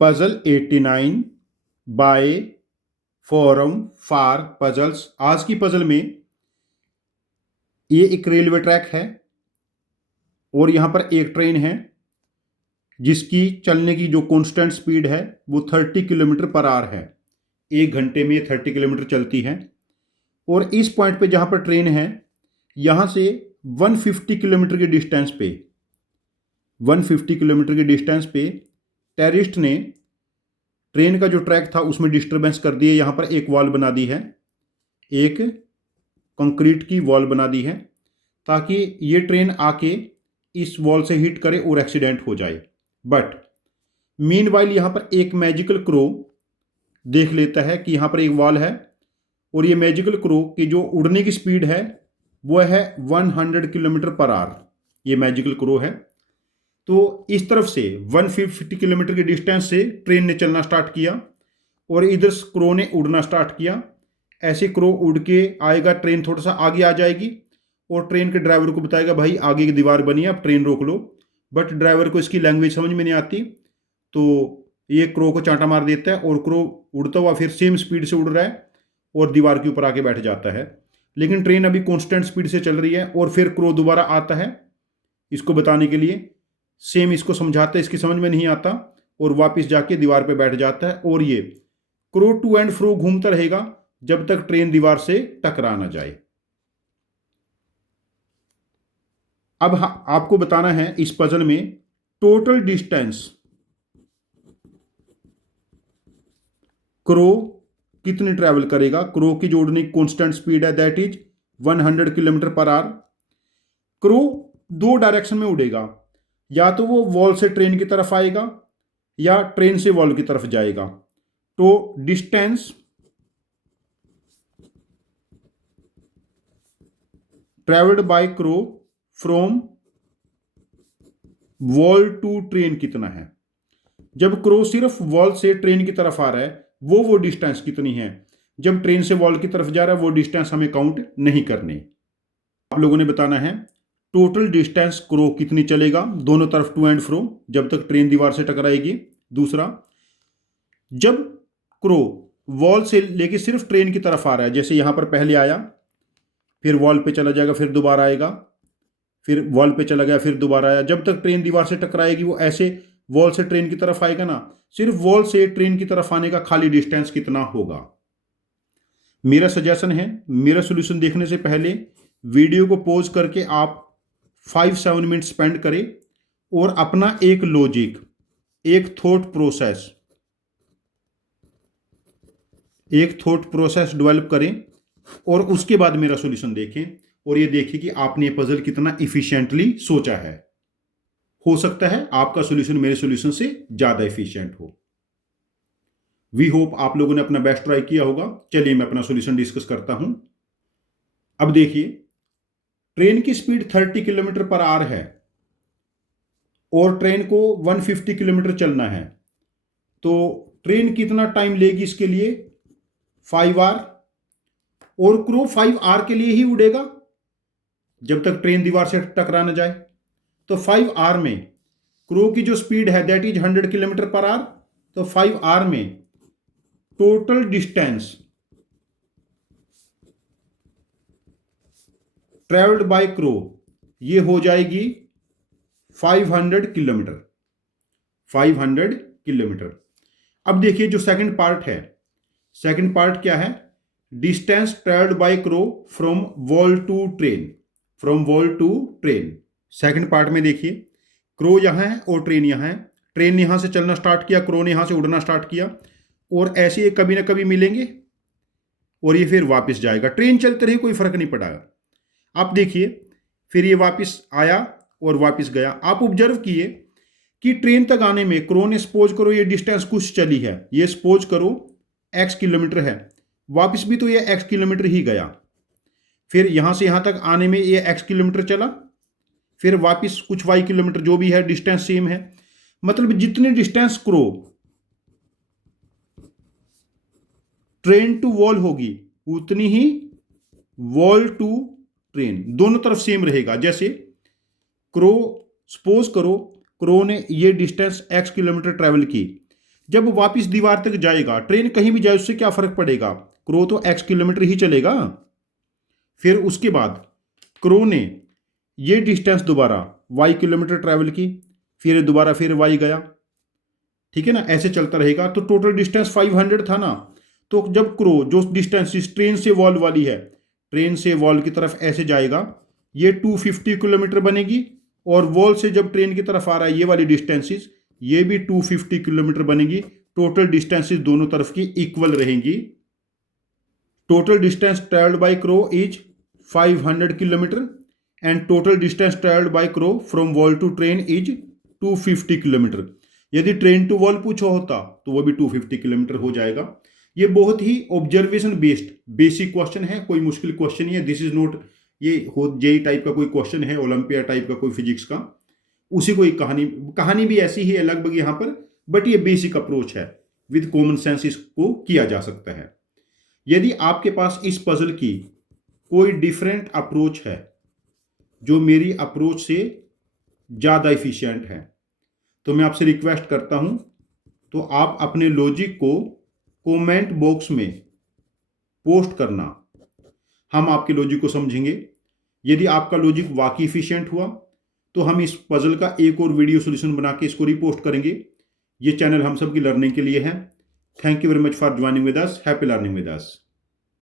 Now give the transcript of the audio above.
Puzzle 89 by forum for puzzles. आज की puzzle में ये एक रेलवे ट्रैक है और यहाँ पर एक ट्रेन है जिसकी चलने की जो कांस्टेंट स्पीड है वो 30 किलोमीटर पर आवर है। 1 घंटे में 30 किलोमीटर चलती है। और इस पॉइंट पे जहाँ पर ट्रेन है यहाँ से 150 किलोमीटर की डिस्टेंस पे 150 किलोमीटर की डिस्टेंस पे टेररिस्ट ने ट्रेन का जो ट्रैक था उसमें डिस्टरबेंस कर दिए। यहाँ पर एक वॉल बना दी है, एक कंक्रीट की वॉल बना दी है ताकि ये ट्रेन आके इस वॉल से हिट करे और एक्सीडेंट हो जाए। बट मीनवाइल यहाँ पर एक मैजिकल क्रो देख लेता है कि यहाँ पर एक वॉल है और ये मैजिकल क्रो की जो उड़ने की स्पीड है वो है 100 किलोमीटर पर आवर। ये मैजिकल क्रो है। तो इस तरफ से 150 किलोमीटर की डिस्टेंस से ट्रेन ने चलना स्टार्ट किया और इधर क्रो ने उड़ना स्टार्ट किया। ऐसे क्रो उड़ के आएगा, ट्रेन थोड़ा सा आगे आ जाएगी और ट्रेन के ड्राइवर को बताएगा भाई आगे की दीवार बनी है, अब ट्रेन रोक लो। बट ड्राइवर को इसकी लैंग्वेज समझ में नहीं आती तो ये क्रो को चांटा मार देता है और क्रो उड़ता हुआ फिर सेम स्पीड से उड़ रहा है और दीवार के ऊपर आके बैठ जाता है। लेकिन ट्रेन अभी कांस्टेंट स्पीड से चल रही है और फिर क्रो दोबारा आता है इसको बताने के लिए, सेम इसको समझाता है, इसकी समझ में नहीं आता और वापस जाके दीवार पे बैठ जाता है। और ये क्रो टू एंड फ्रो घूमता रहेगा जब तक ट्रेन दीवार से टकरा ना जाए। अब आपको बताना है इस पजल में टोटल डिस्टेंस क्रो कितनी ट्रैवल करेगा। क्रो की जो उड़ने की कांस्टेंट स्पीड है that is 100 kilometre per hour. Crow दो डायरेक्शन में उड़ेगा, या तो वो वॉल से ट्रेन की तरफ आएगा या ट्रेन से वॉल की तरफ जाएगा। तो distance travelled by crow from wall to train कितना है। जब क्रो सिर्फ वॉल से ट्रेन की तरफ आ रहा है वो डिस्टेंस कितनी है। जब ट्रेन से वॉल की तरफ जा रहा है वो डिस्टेंस हमें काउंट नहीं करनी। आप लोगों ने बताना है टोटल डिस्टेंस क्रो कितनी चलेगा दोनों तरफ टू एंड फ्रो जब तक ट्रेन दीवार से टकराएगी। दूसरा, जब क्रो वॉल से लेके सिर्फ ट्रेन की तरफ आ रहा है, जैसे यहां पर पहले आया फिर वॉल पे चला जाएगा फिर दोबारा आएगा, फिर वॉल पे चला गया फिर दोबारा आया, जब तक ट्रेन दीवार से टकराएगी वो ऐसे वॉल से ट्रेन की तरफ आएगा ना। सिर्फ वॉल से ट्रेन की तरफ आने का खाली डिस्टेंस कितना होगा। मेरा सजेशन है मेरा सोल्यूशन देखने से पहले वीडियो को पॉज करके आप 5-7 मिनट स्पेंड करें और अपना एक लॉजिक, एक थॉट प्रोसेस डेवलप करें और उसके बाद मेरा सॉल्यूशन देखें और ये देखिए कि आपने ये पजल कितना इफिशिएंटली सोचा है। हो सकता है आपका सॉल्यूशन मेरे सॉल्यूशन से ज्यादा इफिशिएंट हो। वी होप आप लोगों ने अपना बेस्ट ट्राई किया होगा। चलिए मैं अपना सॉल्यूशन डिस्कस करता हूं। अब देखिए, ट्रेन की स्पीड 30 किलोमीटर पर आवर है और ट्रेन को 150 किलोमीटर चलना है, तो ट्रेन कितना टाइम लेगी इसके लिए 5 आवर। और क्रो 5 आवर के लिए ही उड़ेगा जब तक ट्रेन दीवार से टकरा ना जाए। तो 5 आवर में क्रो की जो स्पीड है that is 100 kilometre per hour. तो 5 आवर में total distance travelled by crow ये हो जाएगी 500 किलोमीटर। 500 किलोमीटर। अब देखिए जो सेकंड पार्ट है, सेकंड पार्ट क्या है, distance travelled by crow from wall to train. From wall to train second part में देखिए क्रो यहां है और ट्रेन यहां है। ट्रेन ने यहां से चलना स्टार्ट किया, क्रो ने यहां से उड़ना स्टार्ट किया और ऐसे ये कभी ना कभी मिलेंगे और ये फिर वापस जाएगा। ट्रेन चलते रही कोई फर्क नहीं पड़ेगा। आप देखिए फिर ये वापस आया और वापस गया। आप ऑब्जर्व किए कि ट्रेन तक आने में क्रो ने सपोज करो ये डिस्टेंस कुछ चली है, ये सपोज करो x किलोमीटर है, वापस भी तो ये x किलोमीटर ही गया। फिर यहां से यहां तक आने में ये x किलोमीटर चला, फिर वापस कुछ y किलोमीटर, जो भी है डिस्टेंस सेम है। मतलब जितनी distance crow train to wall होगी उतनी ही वॉल टू ट्रेन, दोनों तरफ सेम रहेगा। जैसे क्रो, सपोज करो क्रो ने ये डिस्टेंस x किलोमीटर ट्रेवल की, जब वो वापस दीवार तक जाएगा, ट्रेन कहीं भी जाए उससे क्या फर्क पड़ेगा, क्रो तो x किलोमीटर ही चलेगा। फिर उसके बाद क्रो ने ये डिस्टेंस दोबारा y किलोमीटर ट्रैवल की, फिर दोबारा फिर y गया, ठीक है ना, ऐसे चलता रहेगा। तो टोटल डिस्टेंस 500 था ना। तो जब क्रो जो डिस्टेंस इस ट्रेन से वॉल वाली है, ट्रेन से वॉल की तरफ ऐसे जाएगा, ये 250 किलोमीटर बनेगी। और वॉल से जब ट्रेन की तरफ आ रहा है ये वाली डिस्टेंसेस, ये भी 250 किलोमीटर बनेगी। टोटल डिस्टेंसेस दोनों तरफ की इक्वल रहेंगी। Total distance travelled by crow is 500 kilometre and total distance travelled by crow from wall to train is 250 kilometre. यदि ट्रेन टू वॉल पूछा होता तो वो भी 250 किलोमीटर हो जाएगा। ये बहुत ही ऑब्जर्वेशन बेस्ड बेसिक क्वेश्चन है, कोई मुश्किल क्वेश्चन नहीं है। दिस इज नॉट ये हो जेई टाइप का कोई क्वेश्चन है, ओलंपिया टाइप का कोई फिजिक्स का, उसी को एक कहानी भी ऐसी ही है लगभग यहाँ पर, बट ये बेसिक अप्रोच है, विद कॉमन सेंस इसको किया जा सकता है। यदि आपके पास इस पजल की कोई डिफरेंट अप्रोच है जो मेरी अप्रोच से ज़्यादा इफिशियंट है, तो मैं आपसे रिक्वेस्ट करता हूं, तो आप अपने लॉजिक को कमेंट बॉक्स में पोस्ट करना, हम आपके लॉजिक को समझेंगे। यदि आपका लॉजिक वाकई इफिशियंट हुआ तो हम इस पजल का एक और वीडियो सॉल्यूशन बना के इसको रिपोस्ट करेंगे। ये चैनल हम सब की लर्निंग के लिए है। Thank you very much for joining with us. Happy learning with us.